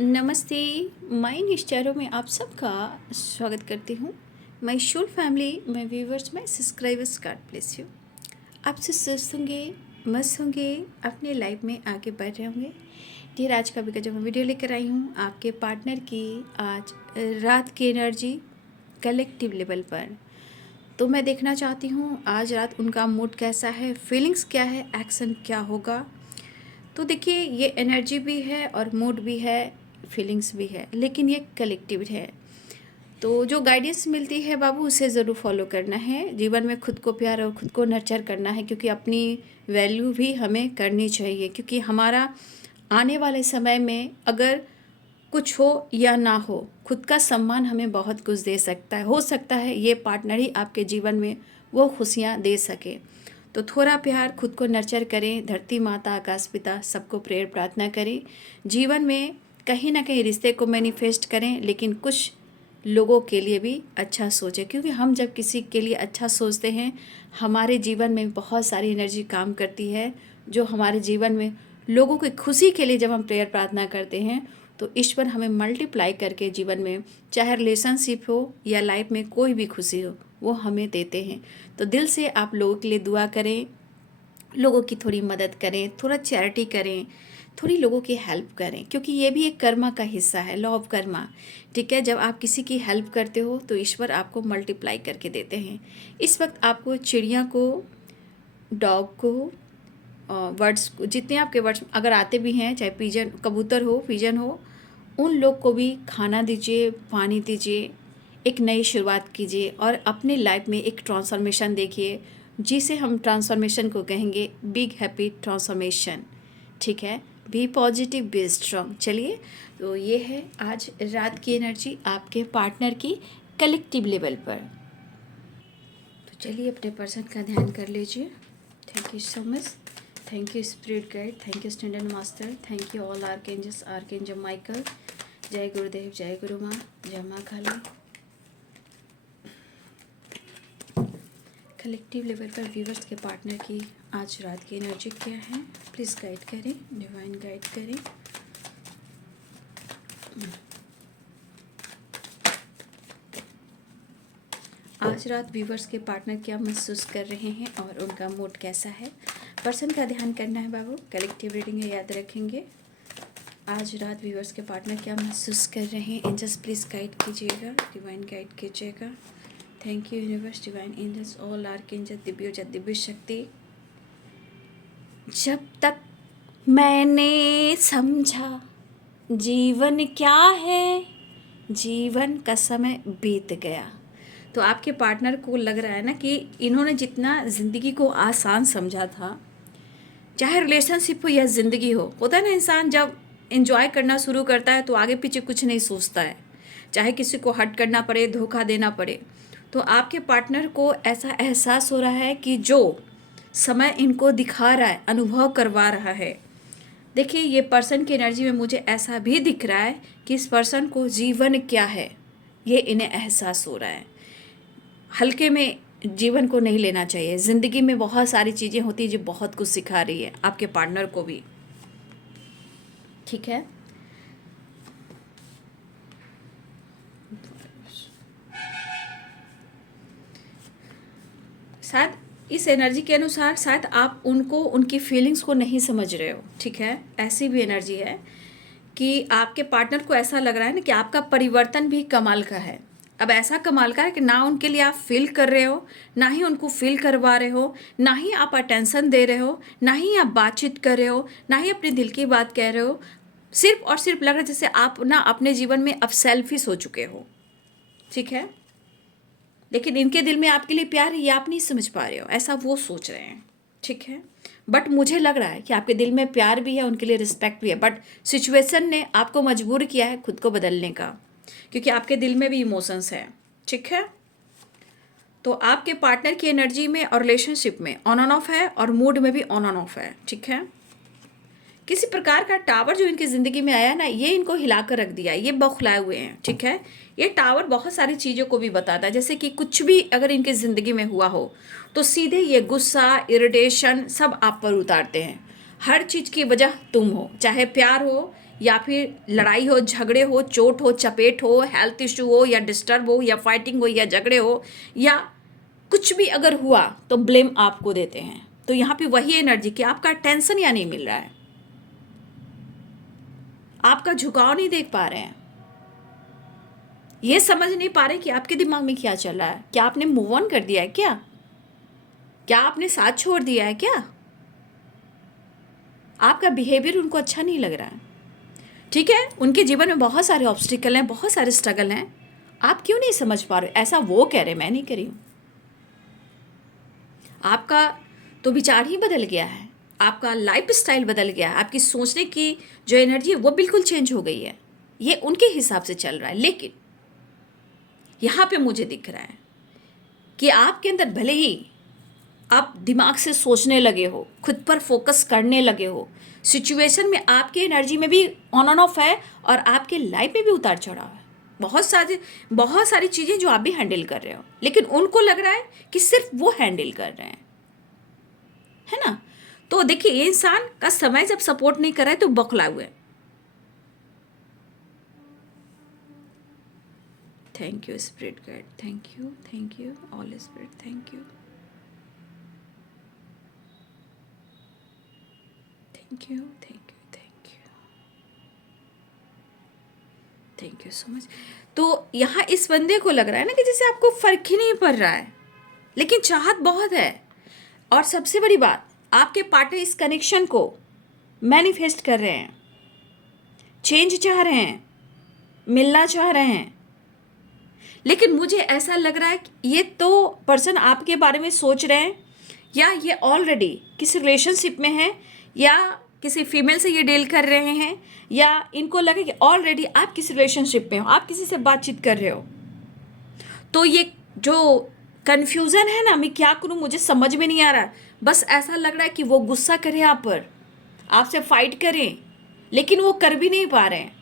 नमस्ते। माय निश्चारों में आप सबका स्वागत करती हूँ। My whole family, my viewers, my subscribers, God bless you. आपसे स्वस्थ होंगे, मस्त होंगे, अपने लाइफ में आगे बढ़ रहे होंगे। डियर, आज का जो मैं वीडियो लेकर आई हूँ आपके पार्टनर की आज रात की एनर्जी कलेक्टिव लेवल पर। तो मैं देखना चाहती हूँ आज रात उनका मूड कैसा है, फीलिंग्स क्या है, एक्शन क्या होगा। तो देखिए, ये एनर्जी भी है और मूड भी है, फीलिंग्स भी है, लेकिन ये कलेक्टिव है। तो जो गाइडेंस मिलती है बाबू, उसे ज़रूर फॉलो करना है। जीवन में खुद को प्यार और खुद को नर्चर करना है, क्योंकि अपनी वैल्यू भी हमें करनी चाहिए। क्योंकि हमारा आने वाले समय में अगर कुछ हो या ना हो, खुद का सम्मान हमें बहुत कुछ दे सकता है। हो सकता है ये पार्टनर ही आपके जीवन में वो खुशियाँ दे सके। तो थोड़ा प्यार, खुद को नर्चर करें। धरती माता, आकाश पिता सबको प्रेयर प्रार्थना करें। जीवन में कहीं ना कहीं रिश्ते को मैनिफेस्ट करें, लेकिन कुछ लोगों के लिए भी अच्छा सोचें। क्योंकि हम जब किसी के लिए अच्छा सोचते हैं, हमारे जीवन में बहुत सारी एनर्जी काम करती है, जो हमारे जीवन में लोगों की खुशी के लिए जब हम प्रेयर प्रार्थना करते हैं, तो ईश्वर हमें मल्टीप्लाई करके जीवन में, चाहे रिलेशनशिप हो या लाइफ में कोई भी खुशी हो, वो हमें देते हैं। तो दिल से आप लोगों के लिए दुआ करें, लोगों की थोड़ी मदद करें, थोड़ा चैरिटी करें, थोड़ी लोगों की हेल्प करें। क्योंकि ये भी एक कर्मा का हिस्सा है, लॉ ऑफ कर्मा। ठीक है, जब आप किसी की हेल्प करते हो तो ईश्वर आपको मल्टीप्लाई करके देते हैं। इस वक्त आपको चिड़िया को, डॉग को, वर्ड्स को, जितने आपके वर्ड्स अगर आते भी हैं, चाहे पिजन, कबूतर हो, पिजन हो, उन लोग को भी खाना दीजिए, पानी दीजिए, एक नई शुरुआत कीजिए और अपने लाइफ में एक ट्रांसफॉर्मेशन देखिए, जिसे हम ट्रांसफॉर्मेशन को कहेंगे बिग हैप्पी ट्रांसफॉर्मेशन। ठीक है, बी पॉजिटिव, बी स्ट्रॉन्ग। चलिए, तो ये है आज रात की एनर्जी आपके पार्टनर की कलेक्टिव लेवल पर। तो चलिए, अपने पर्सन का ध्यान कर लीजिए। Thank you so much. Thank you spirit guide, thank you standard master, thank you all archangels, archangel Michael. जय गुरुदेव, जय गुरु माँ, जय माँ काली। कलेक्टिव लेवल पर व्यूवर्स के पार्टनर की आज रात की एनर्जी क्या है, प्लीज़ गाइड करें, डिवाइन गाइड करें। आज रात व्यूवर्स के पार्टनर क्या महसूस कर रहे हैं और उनका मूड कैसा है। पर्सन का ध्यान करना है बाबू, कलेक्टिव रीडिंग है, याद रखेंगे। आज रात व्यूवर्स के पार्टनर क्या महसूस कर रहे हैं, एंजल्स प्लीज़ गाइड कीजिएगा, डिवाइन गाइड कीजिएगा। Thank you universe, divine angels, all archangel, दिव्य शक्ति। जब तक मैंने समझा जीवन क्या है, जीवन का समय बीत गया। तो आपके पार्टनर को लग रहा है ना कि इन्होंने जितना ज़िंदगी को आसान समझा था, चाहे रिलेशनशिप हो या ज़िंदगी हो, होता है ना, इंसान जब एंजॉय करना शुरू करता है तो आगे पीछे कुछ नहीं सोचता है, चाहे किसी को हर्ट करना पड़े, धोखा देना पड़े। तो आपके पार्टनर को ऐसा एहसास हो रहा है कि जो समय इनको दिखा रहा है, अनुभव करवा रहा है। देखिए, ये पर्सन की एनर्जी में मुझे ऐसा भी दिख रहा है कि इस पर्सन को जीवन क्या है ये इन्हें एहसास हो रहा है। हल्के में जीवन को नहीं लेना चाहिए। ज़िंदगी में बहुत सारी चीज़ें होती हैं जो बहुत कुछ सिखा रही है आपके पार्टनर को भी। ठीक है, शायद इस एनर्जी के अनुसार शायद आप उनको, उनकी फीलिंग्स को नहीं समझ रहे हो। ठीक है, ऐसी भी एनर्जी है कि आपके पार्टनर को ऐसा लग रहा है ना कि आपका परिवर्तन भी कमाल का है। अब ऐसा कमाल का है कि ना उनके लिए आप फील कर रहे हो, ना ही उनको फील करवा रहे हो, ना ही आप अटेंशन दे रहे हो, ना ही आप बातचीत कर रहे हो, ना ही अपने दिल की बात कह रहे हो। सिर्फ और सिर्फ लग रहा है जैसे आप ना अपने जीवन में अब सेल्फिश हो चुके हो। ठीक है, लेकिन इनके दिल में आपके लिए प्यार है, ये आप नहीं समझ पा रहे हो, ऐसा वो सोच रहे हैं। ठीक है, बट मुझे लग रहा है कि आपके दिल में प्यार भी है, उनके लिए रिस्पेक्ट भी है, बट सिचुएशन ने आपको मजबूर किया है खुद को बदलने का, क्योंकि आपके दिल में भी इमोशंस है। ठीक है, तो आपके पार्टनर की एनर्जी में और रिलेशनशिप में ऑन ऑन ऑफ है और मूड में भी ऑन ऑन ऑफ है। ठीक है, किसी प्रकार का टावर जो इनकी ज़िंदगी में आया ना, ये इनको हिलाकर रख दिया, ये बौखलाए हुए हैं। ठीक है, ये टावर बहुत सारी चीज़ों को भी बताता है, जैसे कि कुछ भी अगर इनकी ज़िंदगी में हुआ हो तो सीधे ये गुस्सा, इरिटेशन सब आप पर उतारते हैं। हर चीज़ की वजह तुम हो, चाहे प्यार हो या फिर लड़ाई हो, झगड़े हो, चोट हो, चपेट हो, हेल्थ इशू हो, या डिस्टर्ब हो, या फाइटिंग हो, या झगड़े हो, या कुछ भी अगर हुआ तो ब्लेम आपको देते हैं। तो यहाँ पे वही एनर्जी कि आपका टेंशन या नहीं मिल रहा है, आपका झुकाव नहीं देख पा रहे हैं, ये समझ नहीं पा रहे कि आपके दिमाग में क्या चल रहा है। क्या आपने मूव ऑन कर दिया है? क्या आपने साथ छोड़ दिया है? क्या आपका बिहेवियर उनको अच्छा नहीं लग रहा है? ठीक है, उनके जीवन में बहुत सारे ऑब्स्टिकल हैं, बहुत सारे स्ट्रगल हैं, आप क्यों नहीं समझ पा रहे? ऐसा वो कह रहे, मैं नहीं कह रही हूँ। आपका तो विचार ही बदल गया है, आपका लाइफ स्टाइल बदल गया है, आपकी सोचने की जो एनर्जी है वो बिल्कुल चेंज हो गई है। ये उनके हिसाब से चल रहा है। लेकिन यहाँ पे मुझे दिख रहा है कि आपके अंदर भले ही आप दिमाग से सोचने लगे हो, खुद पर फोकस करने लगे हो, सिचुएशन में आपकी एनर्जी में भी ऑन एंड ऑफ है और आपके लाइफ में भी उतार चढ़ाव है, बहुत सारी चीज़ें जो आप भी हैंडल कर रहे हो, लेकिन उनको लग रहा है कि सिर्फ वो हैंडल कर रहे हैं, है ना। तो देखिए, ये इंसान का समय जब सपोर्ट नहीं कर रहा है तो बौखला हुए। Thank you spirit guide, thank you all spirit, thank you thank you so much. तो यहाँ इस बंदे को लग रहा है ना कि जैसे आपको फर्क ही नहीं पड़ रहा है, लेकिन चाहत बहुत है। और सबसे बड़ी बात, आपके पार्टनर इस कनेक्शन को मैनिफेस्ट कर रहे हैं, चेंज चाह रहे हैं, मिलना चाह रहे हैं। लेकिन मुझे ऐसा लग रहा है कि ये तो पर्सन आपके बारे में सोच रहे हैं, या ये ऑलरेडी किसी रिलेशनशिप में है, या किसी फीमेल से ये डील कर रहे हैं, या इनको लगे कि ऑलरेडी आप किसी रिलेशनशिप में हो, आप किसी से बातचीत कर रहे हो। तो ये जो कन्फ्यूज़न है ना, मैं क्या करूँ, मुझे समझ में नहीं आ रहा। बस ऐसा लग रहा है कि वो गुस्सा करें आप पर, आपसे फाइट करें, लेकिन वो कर भी नहीं पा रहे हैं।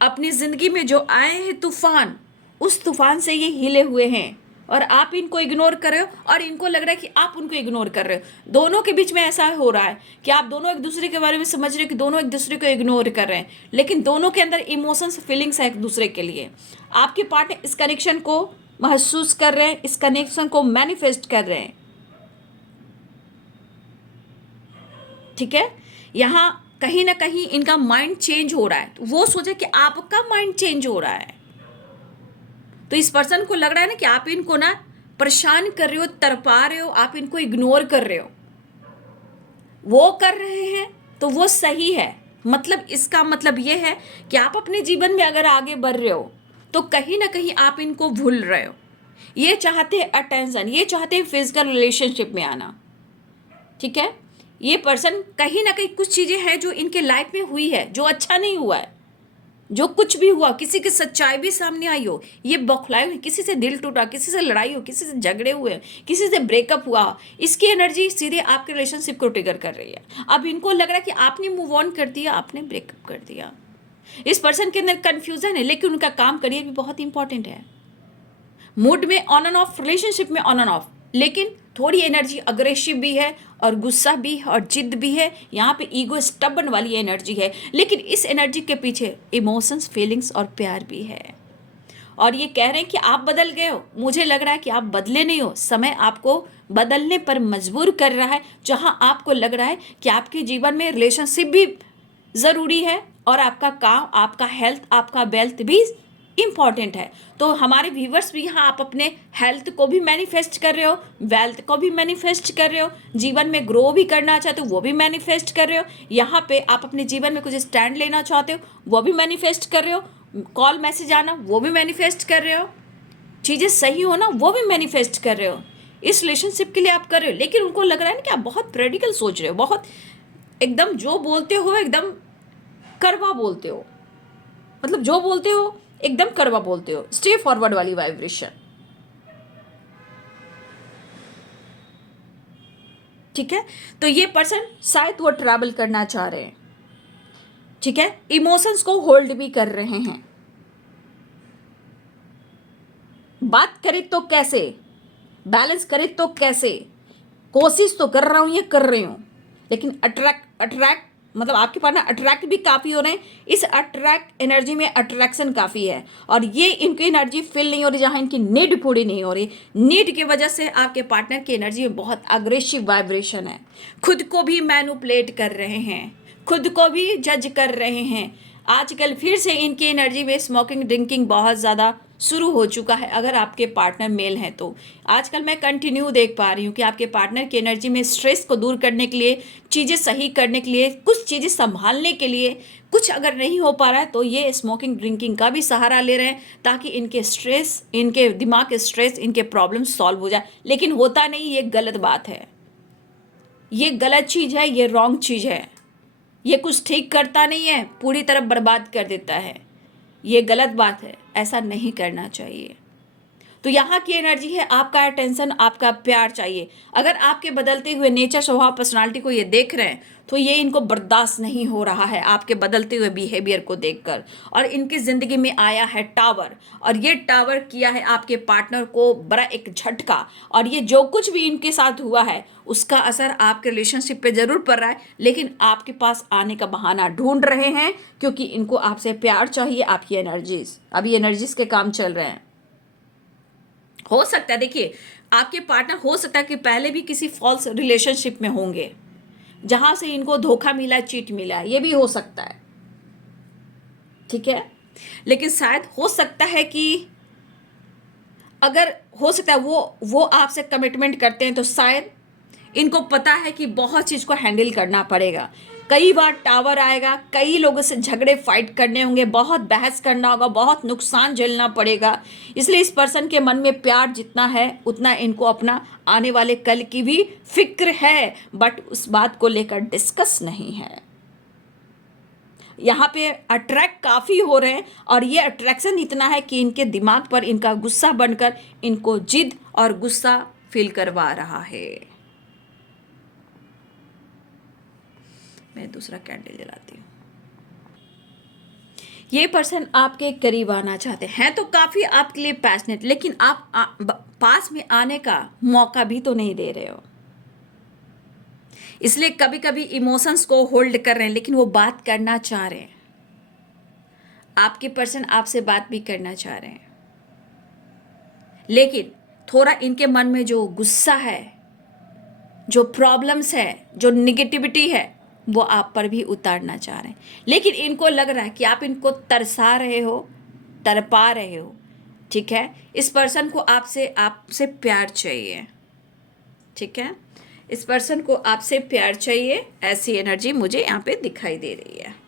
अपनी ज़िंदगी में जो आए हैं तूफान, उस तूफान से ये हिले हुए हैं, और आप इनको इग्नोर कर रहे हो, और इनको लग रहा है कि आप उनको इग्नोर कर रहे हो। दोनों के बीच में ऐसा हो रहा है कि आप दोनों एक दूसरे के बारे में समझ रहे हो कि दोनों एक दूसरे को इग्नोर कर रहे हैं, लेकिन दोनों के अंदर इमोशंस, फीलिंग्स है एक दूसरे के लिए। आपके पार्टनर इस कनेक्शन को महसूस कर रहे हैं, इस कनेक्शन को मैनिफेस्ट कर रहे हैं। ठीक है, यहाँ कहीं ना कहीं इनका माइंड चेंज हो रहा है। तो वो सोचे कि आपका माइंड चेंज हो रहा है, तो इस पर्सन को लग रहा है ना कि आप इनको ना परेशान कर रहे हो, तरपा रहे हो, आप इनको इग्नोर कर रहे हो। वो कर रहे हैं तो वो सही है, मतलब इसका मतलब ये है कि आप अपने जीवन में अगर आगे बढ़ रहे हो तो कहीं ना कहीं आप इनको भूल रहे हो। ये चाहते हैं अटेंशन, ये चाहते हैं फिजिकल रिलेशनशिप में आना। ठीक है, ये पर्सन कहीं ना कहीं कुछ चीज़ें हैं जो इनके लाइफ में हुई है जो अच्छा नहीं हुआ है, जो कुछ भी हुआ, किसी की सच्चाई भी सामने आई हो, ये बौखलाए हुए, किसी से दिल टूटा, किसी से लड़ाई हो, किसी से झगड़े हुए, किसी से ब्रेकअप हुआ, इसकी एनर्जी सीधे आपके रिलेशनशिप को ट्रिगर कर रही है। अब इनको लग रहा है कि आपने मूव ऑन कर दिया, आपने ब्रेकअप कर दिया। इस पर्सन के अंदर कन्फ्यूजन है, लेकिन उनका काम करियर भी बहुत इंपॉर्टेंट है। मूड में ऑन एंड ऑफ, रिलेशनशिप में ऑन एंड ऑफ, लेकिन थोड़ी एनर्जी अग्रेसिव भी है, और गुस्सा भी है, और जिद भी है। यहाँ पे ईगो, स्टबन वाली एनर्जी है, लेकिन इस एनर्जी के पीछे इमोशंस, फीलिंग्स और प्यार भी है। और ये कह रहे हैं कि आप बदल गए हो। मुझे लग रहा है कि आप बदले नहीं हो, समय आपको बदलने पर मजबूर कर रहा है। जहाँ आपको लग रहा है कि आपके जीवन में रिलेशनशिप भी ज़रूरी है, और आपका काम, आपका हेल्थ, आपका वेल्थ भी इम्पॉर्टेंट है। तो हमारे व्यूवर्स भी यहाँ आप अपने हेल्थ को भी मैनिफेस्ट कर रहे हो, वेल्थ को भी मैनिफेस्ट कर रहे हो, जीवन में ग्रो भी करना चाहते हो वो भी मैनिफेस्ट कर रहे हो, यहाँ पे आप अपने जीवन में कुछ स्टैंड लेना चाहते हो वो भी मैनिफेस्ट कर रहे हो, कॉल मैसेज आना वो भी मैनिफेस्ट कर रहे हो, चीज़ें सही होना वो भी मैनिफेस्ट कर रहे हो। इस रिलेशनशिप के लिए आप कर रहे हो, लेकिन उनको लग रहा है ना कि आप बहुत प्रैक्टिकल सोच रहे हो, बहुत एकदम जो बोलते हो एकदम करवा बोलते हो, मतलब जो बोलते हो एकदम कड़वा बोलते हो, स्टे फॉरवर्ड वाली वाइब्रेशन। ठीक है, तो ये पर्सन शायद वो ट्रैवल करना चाह रहे हैं। ठीक है, इमोशंस को होल्ड भी कर रहे हैं। बात करें तो कैसे, बैलेंस करें तो कैसे, कोशिश तो कर रहा हूं, ये कर रही हूं, लेकिन अट्रैक्ट मतलब आपके पार्टनर अट्रैक्ट भी काफ़ी हो रहे हैं, इस अट्रैक्ट एनर्जी में अट्रैक्शन काफ़ी है, और ये इनकी एनर्जी फिल नहीं हो रही, जहाँ इनकी नीड पूरी नहीं हो रही। नीड की वजह से आपके पार्टनर की एनर्जी में बहुत अग्रेसिव वाइब्रेशन है, खुद को भी मैनिपुलेट कर रहे हैं, खुद को भी जज कर रहे हैं। आजकल फिर से इनकी एनर्जी में स्मोकिंग ड्रिंकिंग बहुत ज़्यादा शुरू हो चुका है। अगर आपके पार्टनर मेल हैं तो आजकल मैं कंटिन्यू देख पा रही हूँ कि आपके पार्टनर की एनर्जी में स्ट्रेस को दूर करने के लिए, चीज़ें सही करने के लिए, कुछ चीज़ें संभालने के लिए, कुछ अगर नहीं हो पा रहा है तो ये स्मोकिंग ड्रिंकिंग का भी सहारा ले रहे हैं, ताकि इनके स्ट्रेस, इनके दिमाग के स्ट्रेस, इनके प्रॉब्लम सॉल्व हो जाए। लेकिन होता नहीं, ये गलत बात है, ये गलत चीज़ है, ये रॉन्ग चीज़ है। ये कुछ ठीक करता नहीं है, पूरी तरह बर्बाद कर देता है। ये गलत बात है, ऐसा नहीं करना चाहिए। तो यहाँ की एनर्जी है आपका अटेंशन, आपका प्यार चाहिए। अगर आपके बदलते हुए नेचर, स्वभाव, पर्सनालिटी को ये देख रहे हैं तो ये इनको बर्दाश्त नहीं हो रहा है आपके बदलते हुए बिहेवियर को देखकर। और इनकी ज़िंदगी में आया है टावर, और ये टावर किया है आपके पार्टनर को बड़ा एक झटका। और ये जो कुछ भी इनके साथ हुआ है उसका असर आपके रिलेशनशिप पे ज़रूर पड़ रहा है, लेकिन आपके पास आने का बहाना ढूंढ रहे हैं, क्योंकि इनको आपसे प्यार चाहिए, आपकी एनर्जीज, अभी एनर्जीज के काम चल रहे हैं। हो सकता है, देखिए, आपके पार्टनर हो सकता है कि पहले भी किसी फॉल्स रिलेशनशिप में होंगे जहां से इनको धोखा मिला, चीट मिला, ये भी हो सकता है, ठीक है। लेकिन शायद हो सकता है कि अगर हो सकता है वो आपसे कमिटमेंट करते हैं तो शायद इनको पता है कि बहुत चीज़ को हैंडल करना पड़ेगा। कई बार टावर आएगा, कई लोगों से झगड़े फाइट करने होंगे, बहुत बहस करना होगा, बहुत नुकसान झेलना पड़ेगा। इसलिए इस पर्सन के मन में प्यार जितना है उतना इनको अपना आने वाले कल की भी फिक्र है, बट उस बात को लेकर डिस्कस नहीं है। यहाँ पे अट्रैक्ट काफ़ी हो रहे हैं, और ये अट्रैक्शन इतना है कि इनके दिमाग पर इनका गुस्सा बनकर इनको जिद और गुस्सा फील करवा रहा है। मैं दूसरा कैंडल जलाती हूँ। ये पर्सन आपके करीब आना चाहते हैं तो काफ़ी आपके लिए पैशनेट, लेकिन आप पास में आने का मौका भी तो नहीं दे रहे हो। इसलिए कभी कभी इमोशंस को होल्ड कर रहे हैं, लेकिन वो बात करना चाह रहे हैं। आपके पर्सन आपसे बात भी करना चाह रहे हैं, लेकिन थोड़ा इनके मन में जो गुस्सा है, जो प्रॉब्लम्स है, जो निगेटिविटी है, वो आप पर भी उतारना चाह रहे हैं। लेकिन इनको लग रहा है कि आप इनको तरसा रहे हो, तड़पा रहे हो, ठीक है। इस पर्सन को आपसे प्यार चाहिए, ठीक है। इस पर्सन को आपसे प्यार चाहिए, ऐसी एनर्जी मुझे यहाँ पे दिखाई दे रही है।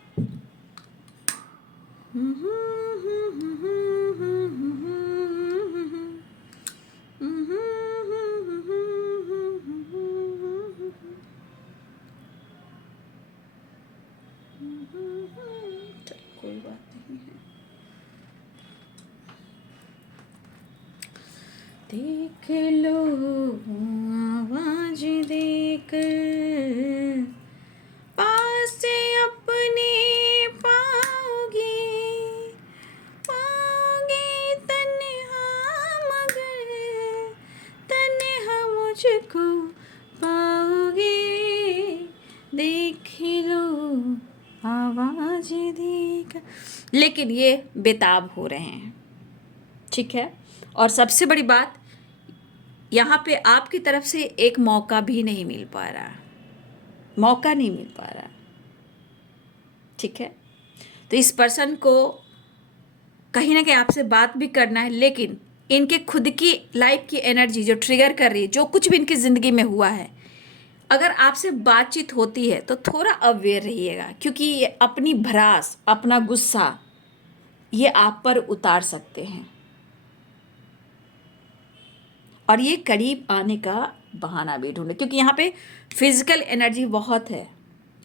कोई बात नहीं है। देख लो आवाज देकर पास से अपने पाओगे, पाओगे तन्हा, मगर तन्हा मुझको पाओगे। देख लो आवाज देकर, लेकिन ये बेताब हो रहे हैं, ठीक है। और सबसे बड़ी बात, यहाँ पे आपकी तरफ से एक मौका भी नहीं मिल पा रहा, मौका नहीं मिल पा रहा, ठीक है। तो इस पर्सन को कहीं ना कहीं आपसे बात भी करना है, लेकिन इनके खुद की लाइफ की एनर्जी जो ट्रिगर कर रही है, जो कुछ भी इनकी ज़िंदगी में हुआ है, अगर आपसे बातचीत होती है तो थोड़ा अवेयर रहिएगा, क्योंकि ये अपनी भड़ास, अपना गुस्सा ये आप पर उतार सकते हैं, और ये करीब आने का बहाना भी ढूंढे, क्योंकि यहाँ पे फिजिकल एनर्जी बहुत है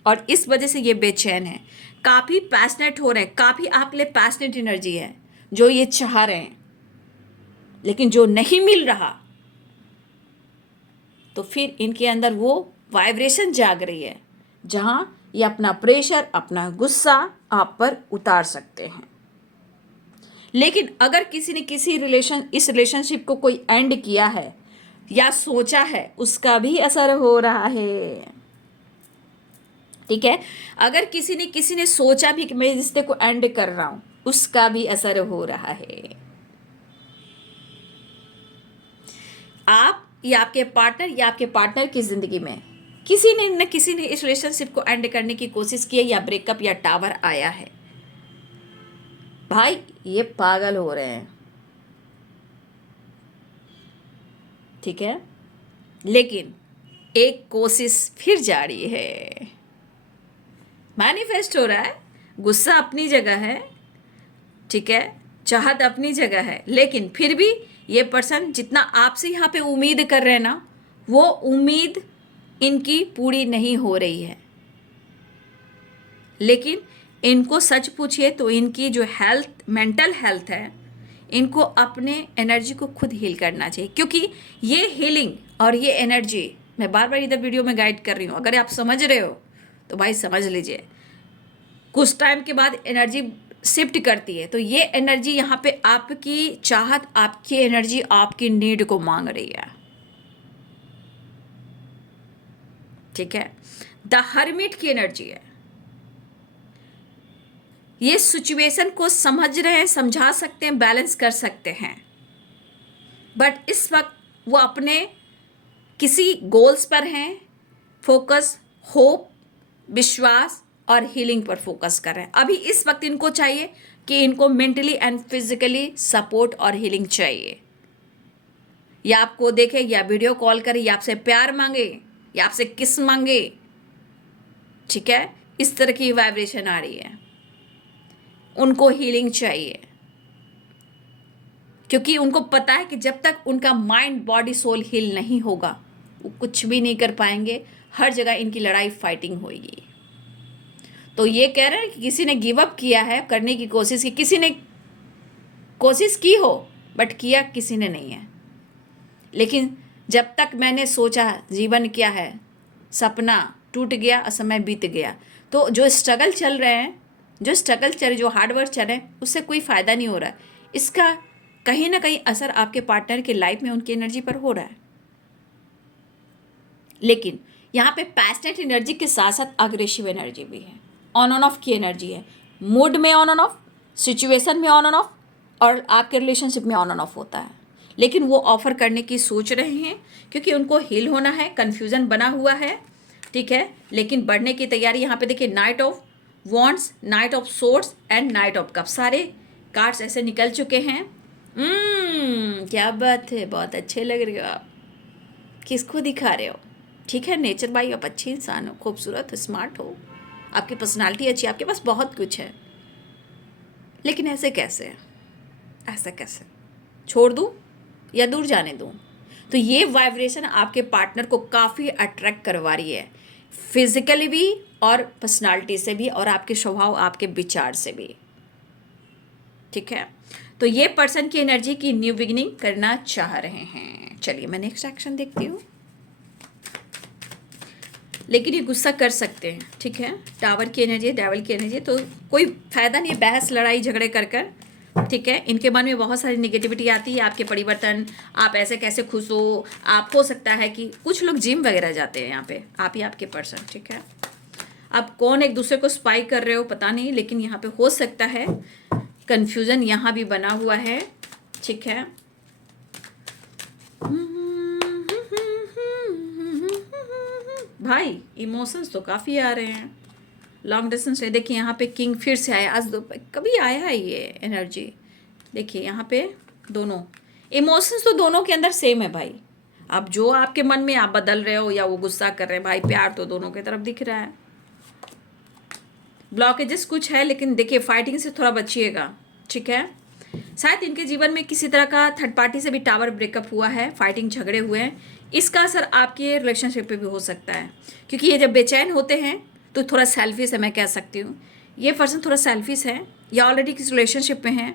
और इस वजह से ये बेचैन है, काफ़ी पैशनेट हो रहे हैं, काफ़ी आपके लिए पैशनेट एनर्जी है जो ये चाह रहे हैं, लेकिन जो नहीं मिल रहा तो फिर इनके अंदर वो वाइब्रेशन जाग रही है जहाँ ये अपना प्रेशर, अपना गुस्सा आप पर उतार सकते हैं। लेकिन अगर किसी ने इस रिलेशनशिप को कोई एंड किया है या सोचा है, उसका भी असर हो रहा है। ठीक है। अगर किसी ने सोचा भी कि मैं रिश्ते को एंड कर रहा हूं, उसका भी असर हो रहा है। आप या आपके पार्टनर की जिंदगी में किसी ने इस रिलेशनशिप को एंड करने की कोशिश की है, या ब्रेकअप या टावर आया है। भाई ये पागल हो रहे हैं, ठीक है। लेकिन एक कोशिश फिर जारी है, मैनिफेस्ट हो रहा है। गुस्सा अपनी जगह है, ठीक है, चाहत अपनी जगह है, लेकिन फिर भी ये पर्सन जितना आपसे यहाँ पे उम्मीद कर रहे हैं ना, वो उम्मीद इनकी पूरी नहीं हो रही है। लेकिन इनको सच पूछिए तो इनकी जो मेंटल हेल्थ है, इनको अपने एनर्जी को खुद हील करना चाहिए, क्योंकि ये हीलिंग और ये एनर्जी मैं बार बार इधर वीडियो में गाइड कर रही हूँ। अगर आप समझ रहे हो तो भाई समझ लीजिए, कुछ टाइम के बाद एनर्जी शिफ्ट करती है। तो ये एनर्जी यहाँ पे आपकी चाहत, आपकी एनर्जी आपकी नीड को मांग रही है, ठीक है। द हर्मिट की एनर्जी है। ये सिचुएशन को समझ रहे हैं, समझा सकते हैं, बैलेंस कर सकते हैं, बट इस वक्त वो अपने किसी गोल्स पर हैं, फोकस, होप, विश्वास और हीलिंग पर फोकस कर रहे हैं। अभी इस वक्त इनको चाहिए कि इनको मेंटली एंड फिजिकली सपोर्ट और हीलिंग चाहिए। या आपको देखे, या वीडियो कॉल करे, या आपसे प्यार मांगे, या आपसे किस मांगे, ठीक है। इस तरह की वाइब्रेशन आ रही है। उनको हीलिंग चाहिए, क्योंकि उनको पता है कि जब तक उनका माइंड बॉडी सोल हील नहीं होगा, वो कुछ भी नहीं कर पाएंगे। हर जगह इनकी लड़ाई फाइटिंग होगी। तो ये कह रहे हैं कि किसी ने गिव अप किया है, करने की कोशिश की, किसी ने कोशिश की हो बट किया किसी ने नहीं है। लेकिन जब तक मैंने सोचा जीवन क्या है, सपना टूट गया और समय बीत गया। तो जो स्ट्रगल चल रहे हैं, जो हार्डवर्क चल रहे हैं, उससे कोई फ़ायदा नहीं हो रहा है। इसका कहीं ना कहीं असर आपके पार्टनर के लाइफ में, उनकी एनर्जी पर हो रहा है। लेकिन यहाँ पे पैशनेट एनर्जी के साथ साथ अग्रेसिव एनर्जी भी है, ऑन ऑफ की एनर्जी है। मूड में ऑन ऑफ, सिचुएशन में ऑन ऑफ, और आपके रिलेशनशिप में ऑन ऑफ होता है। लेकिन वो ऑफर करने की सोच रहे हैं, क्योंकि उनको हील होना है, कन्फ्यूज़न बना हुआ है, ठीक है। लेकिन बढ़ने की तैयारी। यहाँ पे देखिए, night of wands, night of swords and night of cups, सारे कार्ड्स ऐसे निकल चुके हैं। क्या बात है, बहुत अच्छे लग रहे हो आप। किसको दिखा रहे हो, ठीक है। नेचर बाई आप अच्छे इंसान हो, खूबसूरत हो, स्मार्ट हो, आपकी पर्सनालिटी अच्छी है, आपके पास बहुत कुछ है। लेकिन ऐसे कैसे, छोड़ दूँ या दूर जाने दूँ? तो ये वाइब्रेशन आपके पार्टनर को काफ़ी अट्रैक्ट करवा रही है, फिजिकली भी और पर्सनालिटी से भी, और आपके स्वभाव, आपके विचार से भी, ठीक है। तो ये पर्सन की एनर्जी की न्यू बिगिनिंग करना चाह रहे हैं। चलिए मैं नेक्स्ट एक्शन देखती हूँ। लेकिन ये गुस्सा कर सकते हैं, ठीक है। टावर की एनर्जी, डेविल की एनर्जी, तो कोई फ़ायदा नहीं है बहस, लड़ाई झगड़े कर, ठीक है। इनके मन में बहुत सारी नेगेटिविटी आती है। आपके परिवर्तन, आप ऐसे कैसे खुश हो, आप हो सकता है कि कुछ लोग जिम वगैरह जाते हैं यहाँ पे, आप ही आपके पर्सन, ठीक है। अब कौन एक दूसरे को स्पाई कर रहे हो पता नहीं, लेकिन यहाँ पे हो सकता है कन्फ्यूज़न यहाँ भी बना हुआ है, ठीक है। भाई इमोशंस तो काफ़ी आ रहे हैं, लॉन्ग डिस्टेंस है। देखिए यहाँ पे किंग फिर से आया, आज कभी आया है ये एनर्जी। देखिए यहाँ पे दोनों इमोशंस तो दोनों के अंदर सेम है भाई। अब जो आपके मन में आप बदल रहे हो या वो गुस्सा कर रहे हैं, भाई प्यार तो दोनों की तरफ दिख रहा है। ब्लॉकेजेस कुछ है, लेकिन देखिए फाइटिंग से थोड़ा बचिएगा, ठीक है। शायद इनके जीवन में किसी तरह का थर्ड पार्टी से भी टावर ब्रेकअप हुआ है, फाइटिंग झगड़े हुए हैं। इसका असर आपके रिलेशनशिप पे भी हो सकता है, क्योंकि ये जब बेचैन होते हैं तो थोड़ा सेल्फिश है, मैं कह सकती हूँ। ये पर्सन थोड़ा सेल्फिश है, या ऑलरेडी किसी रिलेशनशिप में है,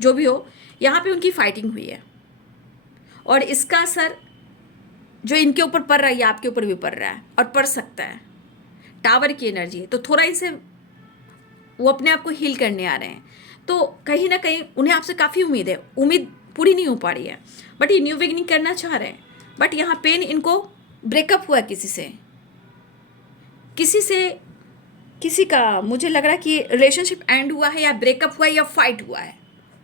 जो भी हो, यहाँ पे उनकी फाइटिंग हुई है, और इसका असर जो इनके ऊपर पड़ रहा है, या आपके ऊपर भी पड़ रहा है और पड़ सकता है। टावर की एनर्जी है, तो थोड़ा इसे वो अपने आप को हील करने आ रहे हैं। तो कहीं ना कहीं उन्हें आपसे काफ़ी उम्मीद है, उम्मीद पूरी नहीं हो पा रही है, बट ये न्यू बिगिनिंग करना चाह रहे हैं। बट यहाँ पेन, इनको ब्रेकअप हुआ किसी से, किसी का मुझे लग रहा है कि रिलेशनशिप एंड हुआ है या ब्रेकअप हुआ है या फाइट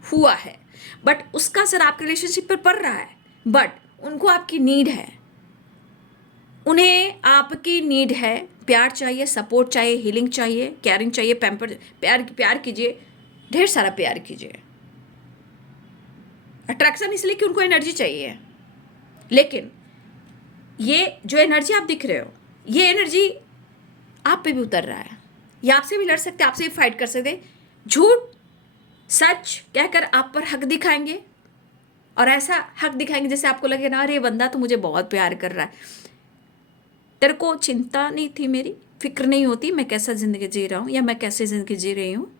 हुआ है, बट उसका असर आपके रिलेशनशिप पर पड़ रहा है। बट उनको आपकी नीड है, उन्हें आपकी नीड है, प्यार चाहिए, सपोर्ट चाहिए, हीलिंग चाहिए, केयरिंग चाहिए, पैम्पर, प्यार कीजिए, ढेर सारा प्यार कीजिए। अट्रैक्शन इसलिए कि उनको एनर्जी चाहिए, लेकिन ये जो एनर्जी आप दिख रहे हो, ये एनर्जी आप पे भी उतर रहा है। ये आपसे भी लड़ सकते, आपसे भी फाइट कर सकते, झूठ सच कहकर आप पर हक दिखाएंगे, और ऐसा हक दिखाएंगे जैसे आपको लगे ना, अरे बंदा तो मुझे बहुत प्यार कर रहा है, तेरे को चिंता नहीं थी, मेरी फिक्र नहीं होती मैं कैसा जिंदगी जी रहा हूँ या मैं कैसे जिंदगी जी रही हूँ,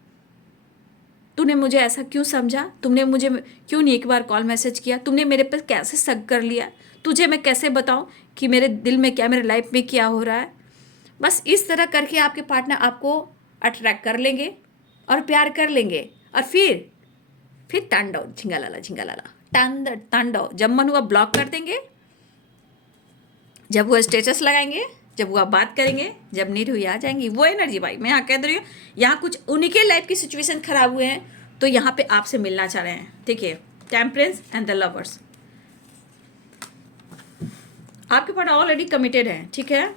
तूने मुझे ऐसा क्यों समझा, तुमने मुझे क्यों नहीं एक बार कॉल मैसेज किया, तुमने मेरे पर कैसे शक कर लिया, तुझे मैं कैसे बताऊं कि मेरे दिल में क्या, मेरे लाइफ में क्या हो रहा है। बस इस तरह करके आपके पार्टनर आपको अट्रैक्ट कर लेंगे और प्यार कर लेंगे, और फिर तांडव, झिंगालाला तांडव, जब मन हुआ ब्लॉक कर देंगे, जब वो स्टेटस लगाएंगे, जब वो आप बात करेंगे, जब नीड हुई आ जाएंगी। वो एनर्जी भाई मैं यहाँ कह रही हूँ, यहाँ कुछ उन्हीं के लाइफ की सिचुएशन खराब हुए हैं तो यहाँ पे आपसे मिलना चाह रहे हैं, ठीक है। टेम्परेंस एंड द लवर्स, आपके पार्टनर ऑलरेडी कमिटेड है, ठीक है,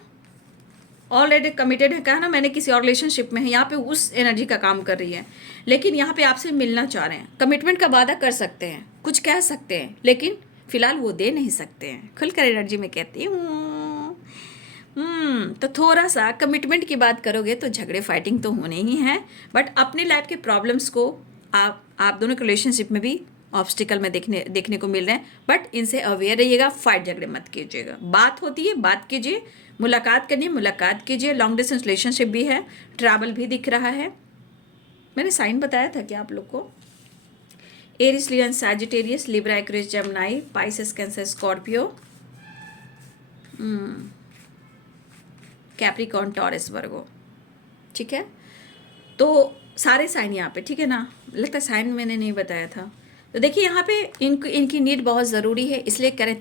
ऑलरेडी कमिटेड है, कहा ना मैंने किसी और रिलेशनशिप में है, यहाँ पे उस एनर्जी का काम कर रही है, लेकिन यहाँ पे आपसे मिलना चाह रहे हैं। कमिटमेंट का वादा कर सकते हैं, कुछ कह सकते हैं, लेकिन फिलहाल वो दे नहीं सकते हैं। खुलकर एनर्जी में कहती हूँ तो थोड़ा सा कमिटमेंट की बात करोगे तो झगड़े फाइटिंग तो होने ही हैं, बट अपने लाइफ के प्रॉब्लम्स को आप दोनों के रिलेशनशिप में भी ऑब्स्टिकल में देखने को मिल रहे हैं, बट इनसे अवेयर रहिएगा, फाइट झगड़े मत कीजिएगा। बात होती है, बात कीजिए, मुलाकात करनी है, मुलाकात कीजिए। लॉन्ग डिस्टेंस रिलेशनशिप भी है, ट्रैवल भी दिख रहा है। मैंने साइन बताया था क्या आप लोग को? Aries, Leo, Sagittarius, Libra, Aquarius, Gemini, Pisces, Cancer, Scorpio, Capricorn, Taurus, Virgo, ठीक है। तो सारे साइन यहाँ पे, ठीक है ना, लगता है साइन मैंने नहीं बताया था। तो देखिए यहाँ पे इनकी नीड बहुत ज़रूरी है, इसलिए कह रहे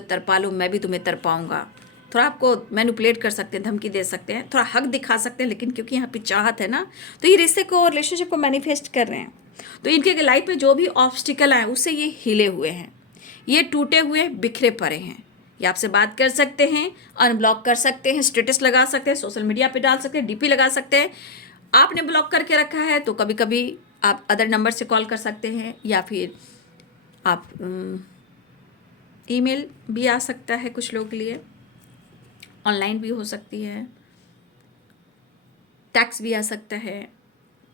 तरपा लो मैं भी तुम्हें तरपाऊँगा। थोड़ा आपको मैनिपुलेट कर सकते हैं, धमकी दे सकते हैं, थोड़ा हक दिखा सकते हैं, लेकिन क्योंकि यहाँ पे चाहत है ना, तो ये रिश्ते को, रिलेशनशिप को मैनिफेस्ट कर रहे हैं। तो इनके लाइफ में जो भी ऑब्स्टिकल आए उससे ये हिले हुए हैं, ये टूटे हुए बिखरे पड़े हैं। ये आपसे बात कर सकते हैं, अनब्लॉक कर सकते हैं, स्टेटस लगा सकते हैं, सोशल मीडिया पे डाल सकते हैं, डीपी लगा सकते हैं। आपने ब्लॉक करके रखा है तो कभी कभी आप अदर नंबर से कॉल कर सकते हैं, या फिर आप ईमेल भी आ सकता है, कुछ लोगों के लिए ऑनलाइन भी हो सकती है, टैक्स भी आ सकता है।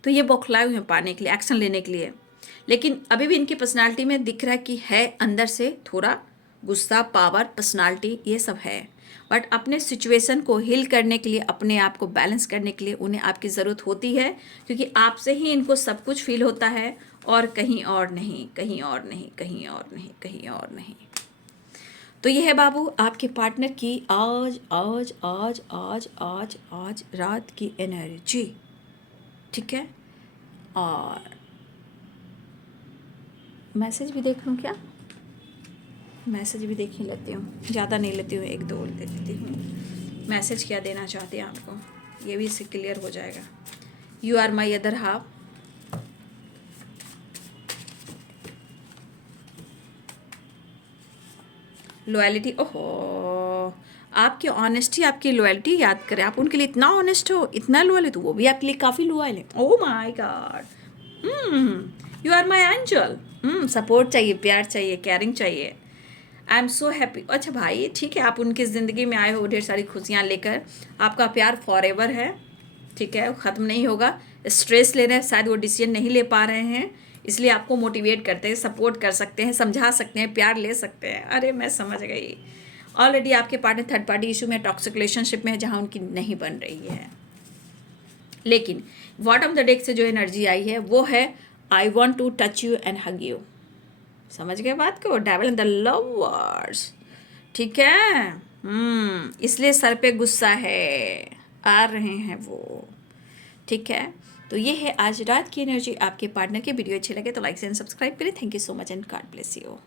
तो ये बौखलाए हुए हैं पाने के लिए, एक्शन लेने के लिए, लेकिन अभी भी इनकी पर्सनालिटी में दिख रहा है कि है अंदर से थोड़ा गुस्सा, पावर, पर्सनालिटी, ये सब है। बट अपने सिचुएशन को हील करने के लिए, अपने आप को बैलेंस करने के लिए उन्हें आपकी ज़रूरत होती है, क्योंकि आपसे ही इनको सब कुछ फील होता है, और कहीं और नहीं, कहीं और नहीं, कहीं और नहीं, कहीं और नहीं। तो ये है बाबू आपके पार्टनर की आज आज आज आज आज आज रात की एनर्जी, ठीक है। और मैसेज भी देख लूँ क्या? मैसेज भी देख ही लेती हूँ, ज़्यादा नहीं लेती हूँ, एक दो दे देती हूँ। मैसेज क्या देना चाहते हैं आपको, ये भी इससे क्लियर हो जाएगा। You are my other half, loyalty, ओहो आपकी ऑनेस्टी, आपकी लॉयल्टी याद करें, आप उनके लिए इतना ऑनेस्ट हो, इतना लॉयल है, तो वो भी आपके लिए काफ़ी लॉयल है। Oh my God, you are my angel. Support चाहिए, प्यार चाहिए, केयरिंग चाहिए। I am so happy. अच्छा भाई ठीक है, आप उनकी ज़िंदगी में आए हो ढेर सारी खुशियाँ लेकर, आपका प्यार फॉर एवर है, ठीक है, ख़त्म नहीं होगा। स्ट्रेस ले रहे हैं, शायद वो डिसीजन नहीं ले पा रहे हैं, इसलिए आपको मोटिवेट करते हैं, सपोर्ट कर सकते हैं, समझा सकते हैं, प्यार ले सकते हैं। अरे मैं समझ गई, ऑलरेडी आपके पार्टनर थर्ड पार्टी इशू में, टॉक्सिक रिलेशनशिप में है, जहाँ उनकी नहीं बन रही है। लेकिन बॉटम द डेक से जो एनर्जी आई है वो है I want to touch you and hug you. समझ गए बात को? डेविल एंड द लवर्स, ठीक है। इसलिए सर पे गुस्सा है, आ रहे हैं वो, ठीक है। तो ये है आज रात की एनर्जी आपके पार्टनर की। वीडियो अच्छी लगे तो लाइक एंड सब्सक्राइब करें। Thank you so much and God bless you.